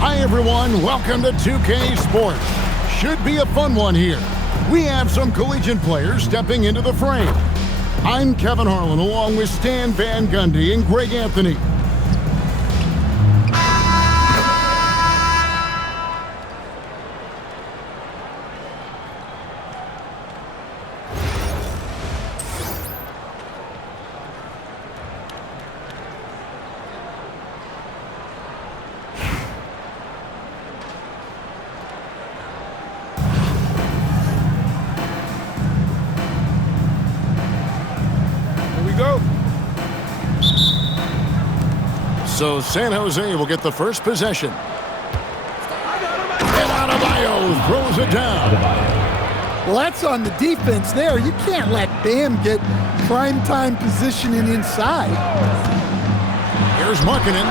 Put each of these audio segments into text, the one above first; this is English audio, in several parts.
Hi everyone, welcome to 2K Sports. Should be a fun one here. We have some collegiate players stepping into the frame. I'm Kevin Harlan along with Stan Van Gundy and Greg Anthony. So San Jose will get the first possession. And Adebayo throws it down. Well, that's on the defense there. You can't let Bam get primetime positioning inside. Here's Markkanen.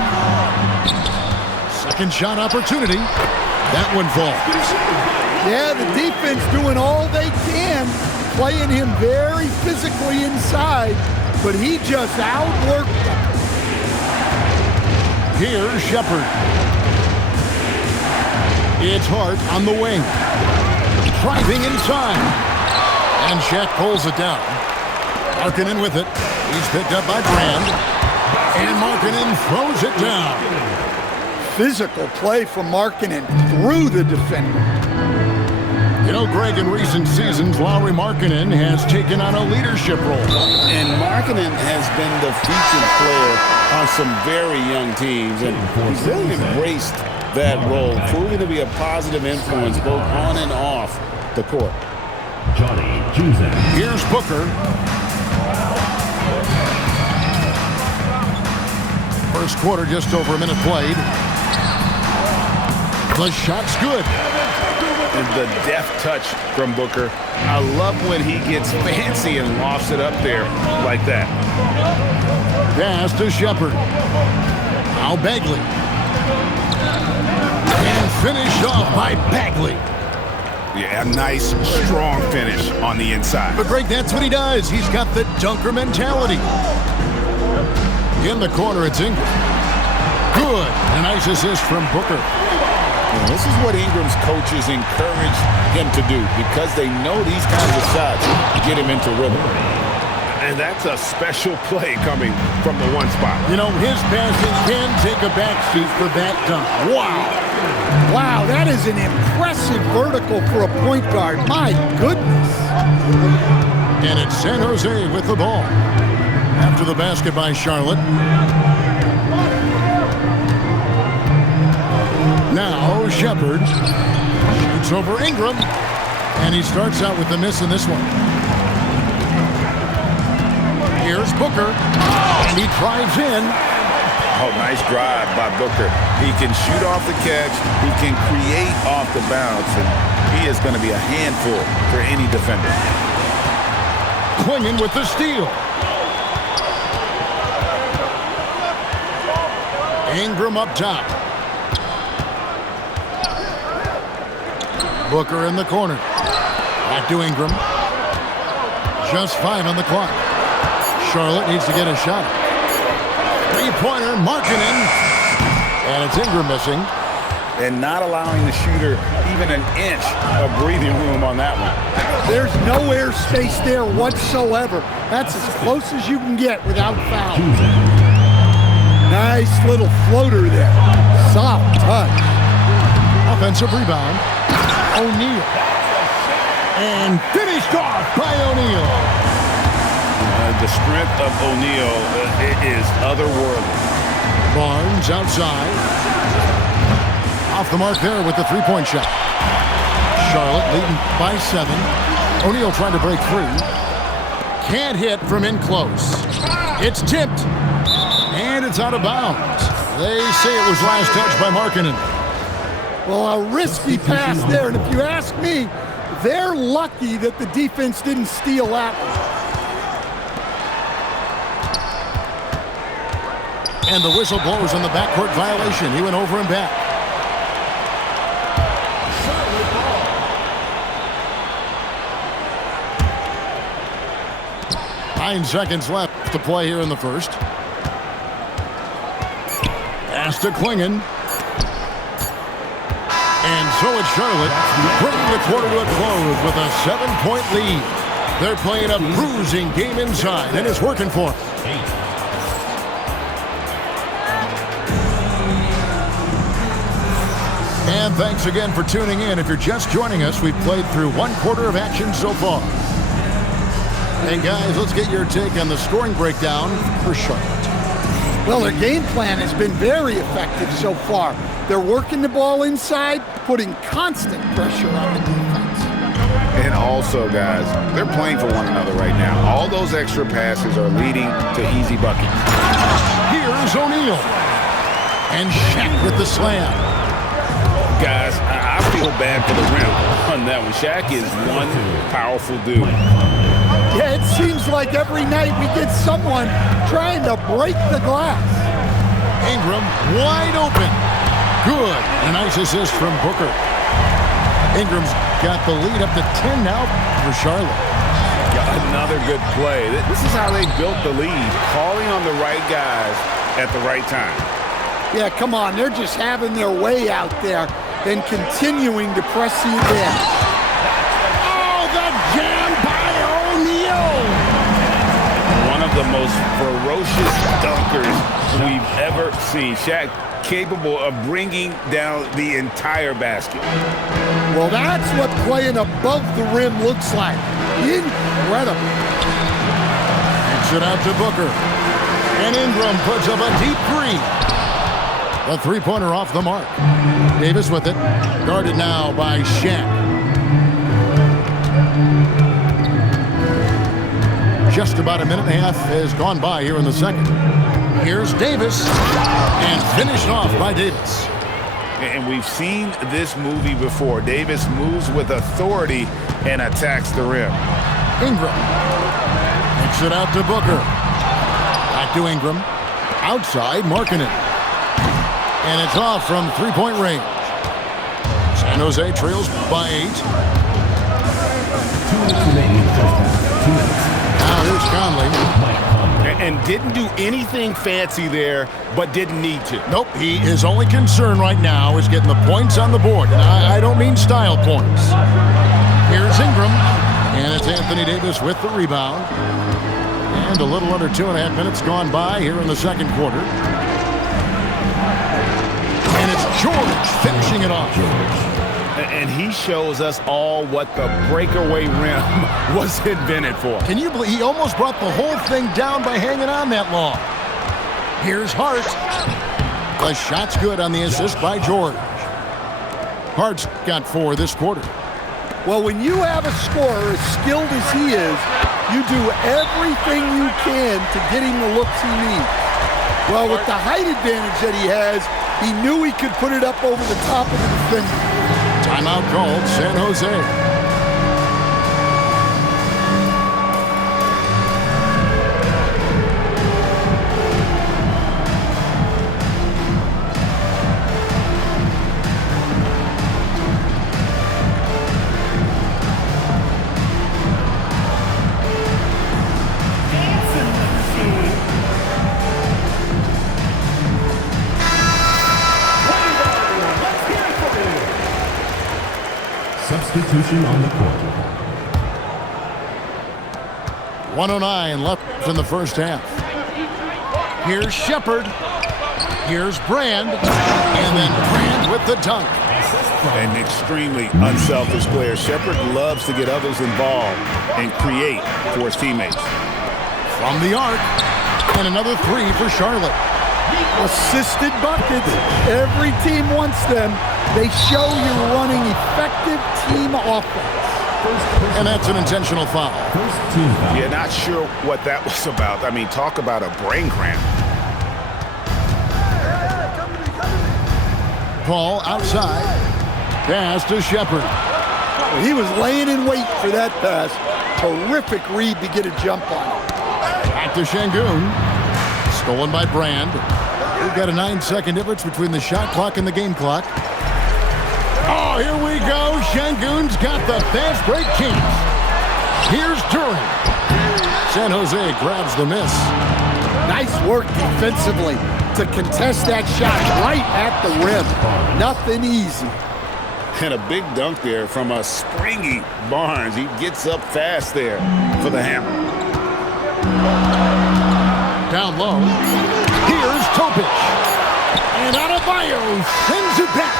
Second shot opportunity. That one falls. Yeah, the defense doing all they can, playing him very physically inside, but he just outworked them. Here's Shepard. It's Hart on the wing. Driving inside. And Shaq pulls it down. Markkanen with it. He's picked up by Brand. And Markkanen throws it down. Physical play from Markkanen through the defender. You know, Greg, in recent seasons, Lauri Markkanen has taken on a leadership role. And Markkanen has been the featured player on some very young teams, and he's really embraced that role, proving to be a positive influence both on and off the court. Here's Booker. First quarter, just over a minute played. The shot's good. And the deft touch from Booker. I love when he gets fancy and lofts it up there like that. Pass to Shepard. Now Bagley. And finished off by Bagley. Yeah, a nice, strong finish on the inside. But Greg, that's what he does. He's got the dunker mentality. In the corner, it's Ingram. Good. A nice assist from Booker. Yeah, this is what Ingram's coaches encourage him to do because they know these kinds of shots get him into rhythm. And that's a special play coming from the one spot. You know, his passing can take a backseat for that dunk. Wow. Wow, that is an impressive vertical for a point guard. My goodness. And it's San Jose with the ball. After the basket by Charlotte. Now Shepard shoots over Ingram, and he starts out with a miss in this one. Here's Booker, and he drives in. Oh, nice drive by Booker. He can shoot off the catch, he can create off the bounce, and he is going to be a handful for any defender. Clingan with the steal. Ingram up top. Booker in the corner. Back to Ingram. Just 5 on the clock. Charlotte needs to get a shot. Three-pointer, Markkanen. And it's Ingram missing. And not allowing the shooter even an inch of breathing room on that one. There's no air space there whatsoever. That's as close as you can get without foul. Nice little floater there. Soft touch. Offensive rebound. O'Neal. And finished off by O'Neal. The strength of O'Neal is otherworldly. Barnes outside. Off the mark there with the three-point shot. Charlotte leading by 7. O'Neal trying to break free. Can't hit from in close. It's tipped. And it's out of bounds. They say it was last touched by Markkanen. Well, a risky pass there, and if you ask me, they're lucky that the defense didn't steal that one. And the whistle blows on the backcourt violation. He went over and back. Nine seconds left to play here in the first. Pass to Clingan. And so it's Charlotte bringing the quarter to a close with a 7-point lead. They're playing a bruising game inside, and it's working for them. And thanks again for tuning in. If you're just joining us, we've played through one quarter of action so far. And guys, let's get your take on the scoring breakdown for Charlotte. Well, their game plan has been very effective so far. They're working the ball inside, putting constant pressure on the defense. And also, guys, they're playing for one another right now. All those extra passes are leading to easy buckets. Here's O'Neal. And Shaq with the slam. Guys, I feel bad for the rim on that one. Shaq is one powerful dude. Yeah, it seems like every night we get someone trying to break the glass. Ingram wide open. Good. And a nice assist from Booker. Ingram's got the lead up to 10 now for Charlotte. Got another good play. This is how they built the lead, calling on the right guys at the right time. Yeah, come on. They're just having their way out there and continuing to press the advantage. Oh, the jam by O'Neal. One of the most ferocious dunkers we've ever seen. Shaq capable of bringing down the entire basket. Well, that's what playing above the rim looks like. Incredible. Kicks it out to Booker. And Ingram puts up a deep three. A three-pointer off the mark. Davis with it. Guarded now by Shaq. Just about a minute and a half has gone by here in the second. Here's Davis. And finished off by Davis. And we've seen this movie before. Davis moves with authority and attacks the rim. Ingram. Kicks it out to Booker. Back to Ingram. Outside, marking it. And it's off from three-point range. San Jose trails by 8. 2 minutes remaining in the first half. 2 minutes. Now here's Conley. And didn't do anything fancy there, but didn't need to. Nope, his only concern right now is getting the points on the board. And I don't mean style points. Here's Ingram. And it's Anthony Davis with the rebound. And a little under 2.5 minutes gone by here in the second quarter. And it's George finishing it off. And he shows us all what the breakaway rim was invented for. Can you believe he almost brought the whole thing down by hanging on that long? Here's Hart. The shot's good on the assist by George. Hart's got 4 this quarter. Well, when you have a scorer as skilled as he is, you do everything you can to get him the looks he needs. Well, with the height advantage that he has, he knew he could put it up over the top of the defender. Timeout called San Jose. Substitution on the court. 1:09 left in the first half. Here's Shepard. Here's Brand. And then Brand with the dunk. An extremely unselfish player. Shepard loves to get others involved and create for his teammates. From the arc. And another 3 for Charlotte. Assisted buckets. Every team wants them. They show you're running effective team offense. And that's an intentional foul. First team foul. Yeah, not sure what that was about. I mean, talk about a brain cramp. Paul outside. Pass to Shepard. He was laying in wait for that pass. Terrific read to get a jump on it. Back to Şengün. Stolen by Brand. We've got a 9-second difference between the shot clock and the game clock. Oh, here we go. Şengün's got the fast break kings. Here's Duran. San Jose grabs the miss. Nice work defensively to contest that shot right at the rim. Nothing easy. And a big dunk there from a springy Barnes. He gets up fast there for the hammer. Down low. Here's Topic. And Adebayo sends it back.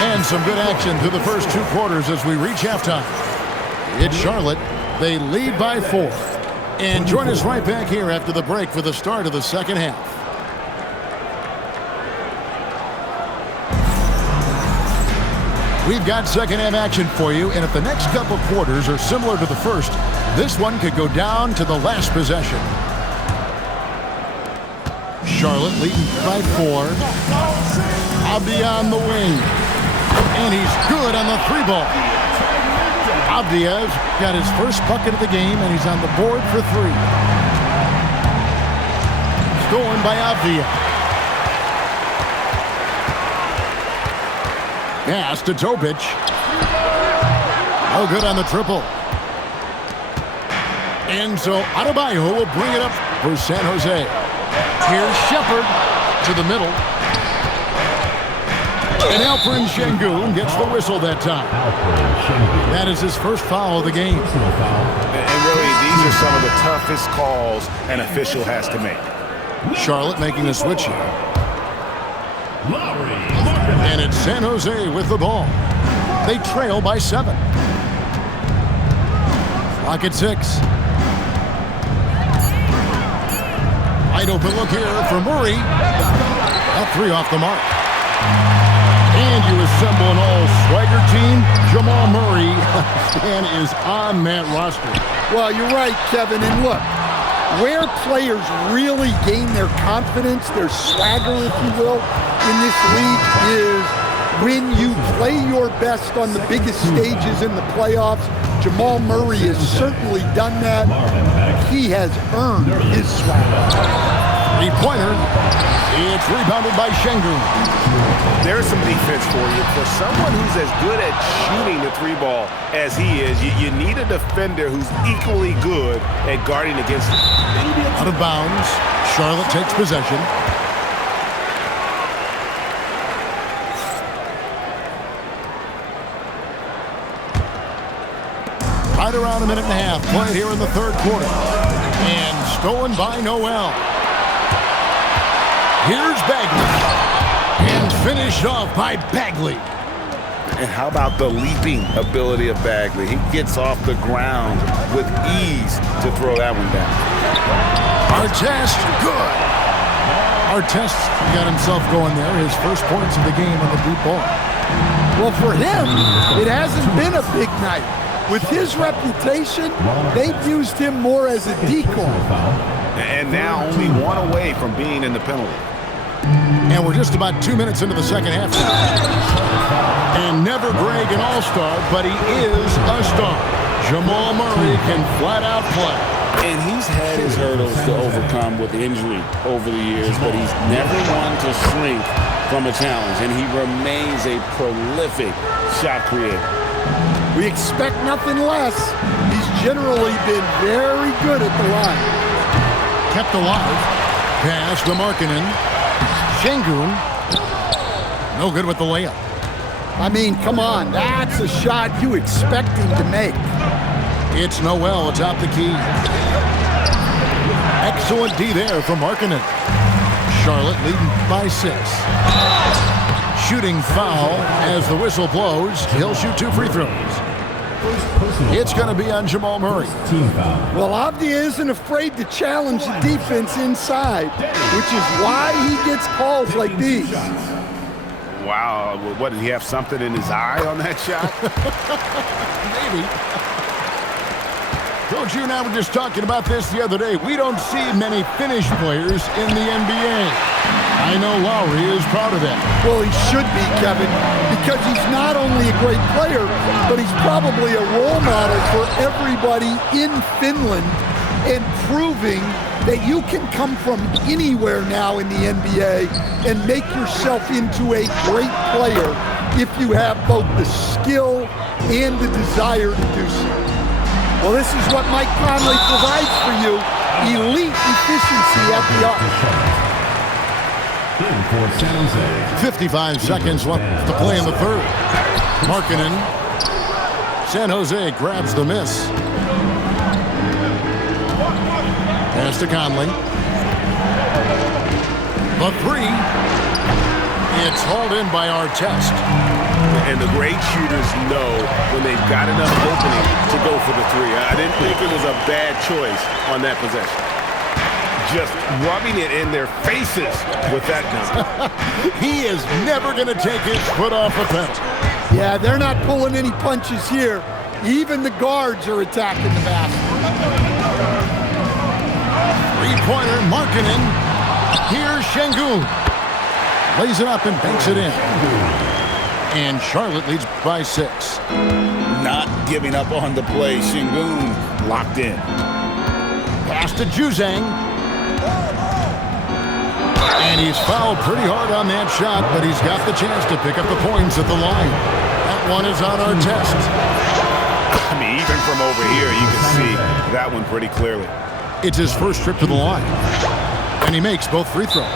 And some good action through the first 2 quarters as we reach halftime. It's Charlotte. They lead by 4. And join us right back here after the break for the start of the second half. We've got second half action for you, and if the next couple quarters are similar to the first, this one could go down to the last possession. Charlotte leading by 4. Avdia on the wing. And he's good on the 3 ball. Avdia's got his first bucket of the game, and he's on the board for 3. Stolen by Avdia. Pass to Topic. Oh, good on the triple. And so Adebayo will bring it up for San Jose. Here's Shepard to the middle. And Alperen Sengun gets the whistle that time. That is his first foul of the game. And really, these are some of the toughest calls an official has to make. Charlotte making a switch here. And it's San Jose with the ball. They trail by 7. Clock at 6. Wide open look here for Murray. A 3 off the mark. And you assemble an all-swagger team. Jamal Murray is on that roster. Well, you're right, Kevin. And look, where players really gain their confidence, their swagger, if you will, in this league is when you play your best on the biggest stages in the playoffs. Jamal Murray has certainly done that. He has earned his swagger. 3-pointer. It's rebounded by Sengun. There's some defense for you. For someone who's as good at shooting the 3-ball as he is, you need a defender who's equally good at guarding against him. Out of bounds. Charlotte takes possession. Right around a minute and a half played here in the third quarter. And stolen by Noel. Here's Bagley. And finished off by Bagley. And how about the leaping ability of Bagley? He gets off the ground with ease to throw that one down. Artest, good. Artest got himself going there. His first points of the game on the deep ball. Well, for him, it hasn't been a big night. With his reputation, they've used him more as a decoy. And now only 1 away from being in the penalty. And we're just about 2 minutes into the second half. And never Greg an all-star, but he is a star. Jamal Murray can flat out play. And he's had his hurdles to overcome with injury over the years, but he's never one to shrink from a challenge. And he remains a prolific shot creator. We expect nothing less. He's generally been very good at the line. Kept alive. Pass to Markkanen. Sengun. No good with the layup. I mean, come on. That's a shot you expect him to make. It's Noel atop the key. Excellent D there from Markkanen. Charlotte leading by 6. Shooting foul as the whistle blows. He'll shoot 2 free throws. It's going to be on Jamal Murray. Well, Avdia isn't afraid to challenge the defense inside, which is why he gets calls like these. Wow, what, did he have something in his eye on that shot? Maybe. Coach, you and I were just talking about this the other day. We don't see many finished players in the NBA. I know Lowry is proud of that. Well, he should be, Kevin, because he's not only a great player, but he's probably a role model for everybody in Finland and proving that you can come from anywhere now in the NBA and make yourself into a great player if you have both the skill and the desire to do so. Well, this is what Mike Conley provides for you, elite efficiency at the arc. 55 seconds left to play in the third. Markkanen. San Jose grabs the miss. Pass to Conley. The three. It's hauled in by Artest. And the great shooters know when they've got enough opening to go for the three. I didn't think it was a bad choice on that possession. Just rubbing it in their faces with that number. He is never going to take his foot off the pedal. Yeah, they're not pulling any punches here. Even the guards are attacking the basket. Three-pointer, Markkanen. Here's Şengün. Lays it up and banks it in. And Charlotte leads by 6. Not giving up on the play. Şengün locked in. Pass to Juzang. And he's fouled pretty hard on that shot, but he's got the chance to pick up the points at the line. That one is on Artest. I mean, even from over here, you can see that one pretty clearly. It's his first trip to the line. And he makes both free throws.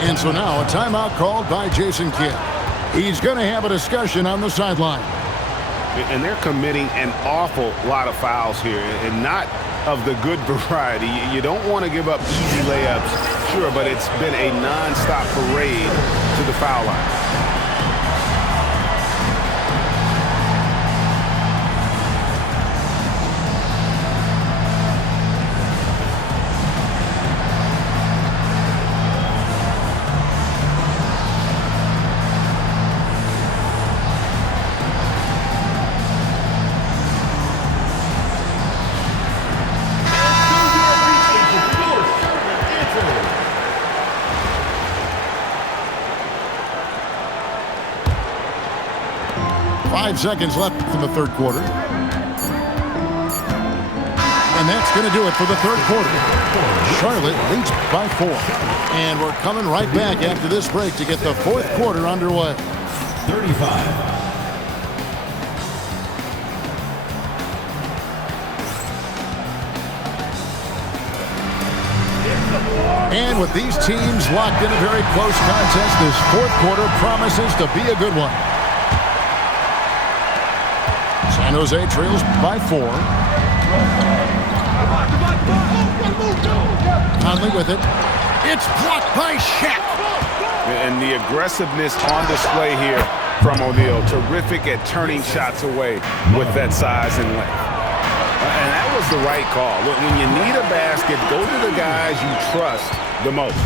And so now a timeout called by Jason Kidd. He's going to have a discussion on the sideline. And they're committing an awful lot of fouls here, and not of the good variety. You don't want to give up easy layups, sure, but it's been a non-stop parade to the foul line. Seconds left in the third quarter. And that's going to do it for the third quarter. Charlotte leads by 4. And we're coming right back after this break to get the fourth quarter underway. 35. And with these teams locked in a very close contest, this fourth quarter promises to be a good one. San Jose trails by 4. Conley with it. It's blocked by Shaq. And the aggressiveness on display here from O'Neal. Terrific at turning shots away with that size and length. And that was the right call. When you need a basket, go to the guys you trust the most.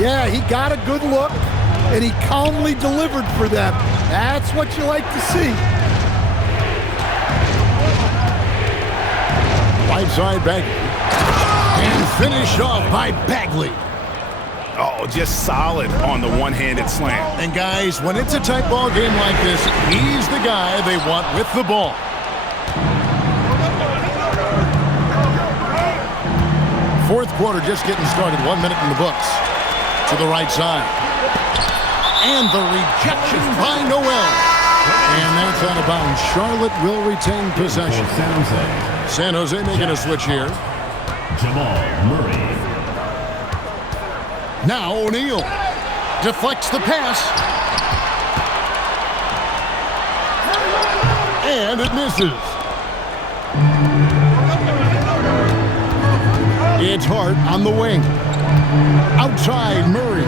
Yeah, he got a good look, and he calmly delivered for them. That's what you like to see. Right side Bagley. And finished off by Bagley. Oh, just solid on the one-handed slam. And guys, when it's a tight ball game like this, he's the guy they want with the ball. Fourth quarter just getting started. 1 minute in the books. To the right side. And the rejection by Noel. And that's out of bounds. Charlotte will retain possession. San Jose making a switch here. Jamal Murray. Now O'Neal deflects the pass. And it misses. It's Hart on the wing. Outside Murray.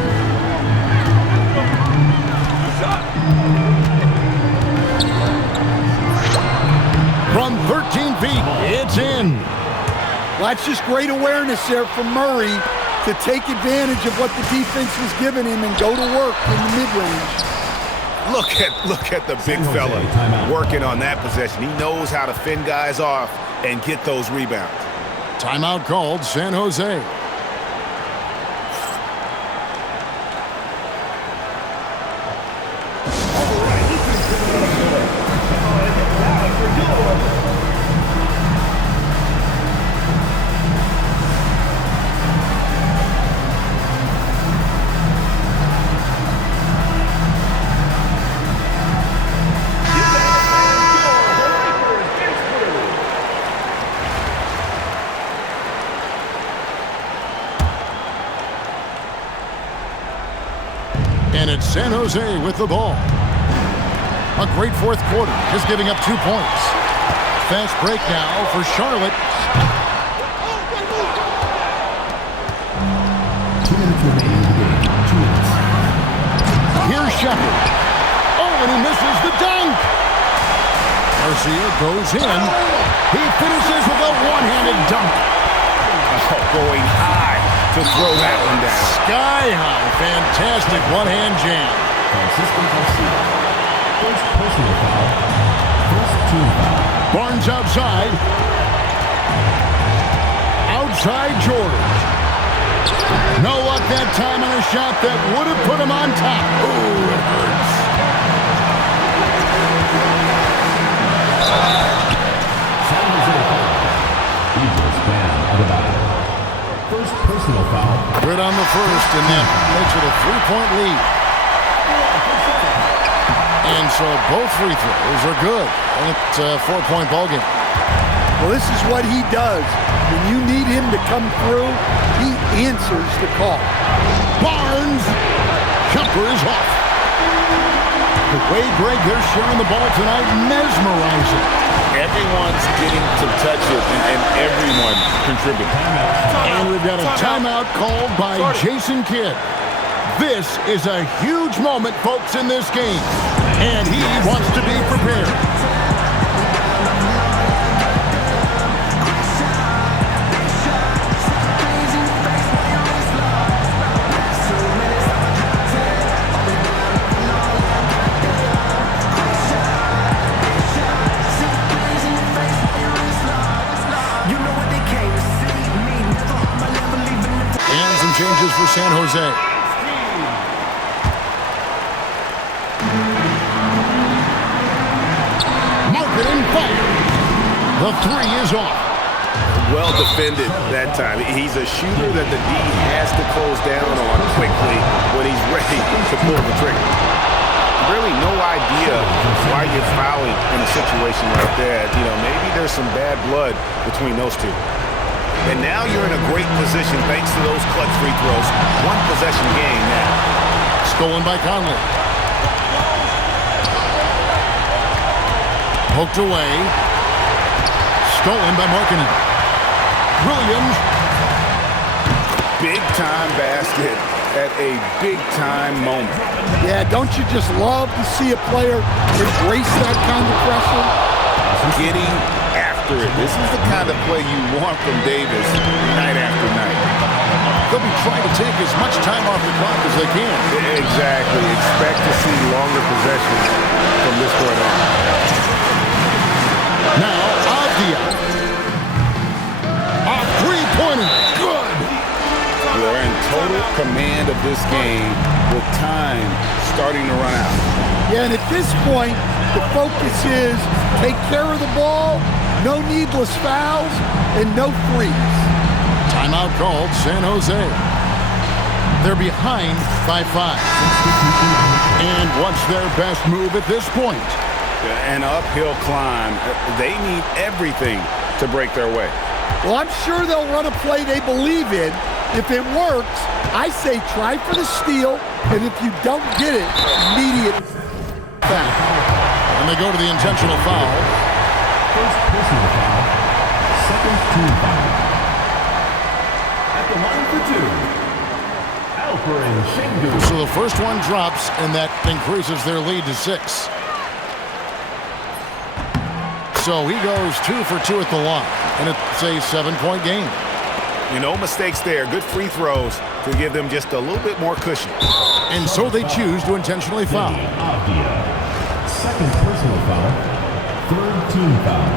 From 13 feet, it's in. Well, that's just great awareness there from Murray to take advantage of what the defense was giving him and go to work in the mid-range. Look at the big fella working on that possession. He knows how to fend guys off and get those rebounds. Timeout called, San Jose. And it's San Jose with the ball. A great fourth quarter, just giving up 2 points. Fast break now for Charlotte. 2 minutes remaining in the game. 2 minutes. Here's Shepard. Oh, and he misses the dunk. Garcia goes in. He finishes with a one-handed dunk. Oh, going high to throw that one down. Sky high. Fantastic one-hand jam. Francisco Garcia. First personal foul. First team foul. Barnes outside. Outside George. No luck that time on a shot that would have put him on top. Ooh, it hurts. San Jose foul. Eagles ban on the back. First personal foul. Good on the first, and that makes it a 3-point lead. And so both free throws are good. And it's a 4-point ballgame. Well, this is what he does. When you need him to come through, he answers the call. Barnes. Jumper is off. The way, Greg, they're sharing the ball tonight, mesmerizing. Everyone's getting to touch it, and everyone contributing. And we've got a timeout called by Jason Kidd. This is a huge moment, folks, in this game. And he wants to be prepared. And some changes for San Jose. The three is off. Well defended that time. He's a shooter that the D has to close down on quickly when he's ready to pull the trigger. Really no idea why you're fouling in a situation like that. You know, maybe there's some bad blood between those two. And now you're in a great position thanks to those clutch free throws. One possession game now. Stolen by Conley. Poked away. Stolen by Markkanen. Williams. Big-time basket at a big-time moment. Yeah, don't you just love to see a player embrace that kind of pressure? Getting after it. This is the kind of play you want from Davis night after night. They'll be trying to take as much time off the clock as they can. Exactly. Expect to see longer possessions from this point on. Now, Avdia. A three-pointer. Good. They're in total command of this game with time starting to run out. Yeah, and at this point, the focus is take care of the ball, no needless fouls, and no threes. Timeout called San Jose. They're behind by 5. And what's their best move at this point? An uphill climb. They need everything to break their way. Well, I'm sure they'll run a play they believe in. If it works, I say try for the steal, and if you don't get it, immediate foul. And they go to the intentional foul. First personal foul. Second team foul. At the line for 2. Alperen Sengun. So the first one drops, and that increases their lead to 6. So he goes 2 for 2 at the line, and it's a 7-point game. No mistakes there. Good free throws to give them just a little bit more cushion. And so they choose to intentionally foul. Avdia. Second personal foul. Third team foul.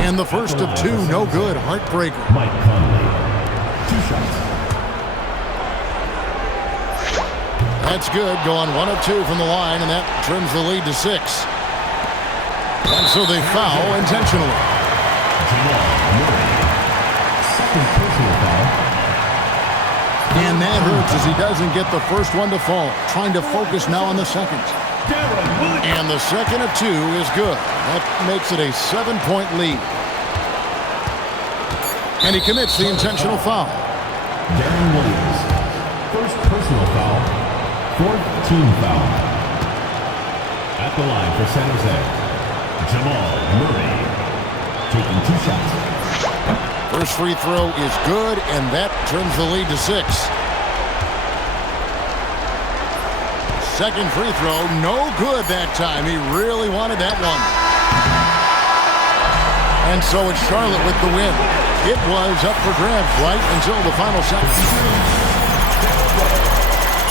And the first of 2, no good. Heartbreaker. Mike Conley. 2 shots. That's good. Going 1 of 2 from the line, and that trims the lead to 6. And so they foul intentionally. Jamal Murray. Second personal foul. And that hurts as he doesn't get the first one to fall. Trying to focus now on the second. And the second of 2 is good. That makes it a 7-point lead. And he commits the intentional foul. Darren Williams. First personal foul. Fourth team foul. At the line for San Jose, Jamal Murray, taking 2 shots. First free throw is good, and that turns the lead to 6. Second free throw, no good that time. He really wanted that one. And so it's Charlotte with the win. It was up for grabs right until the final shot.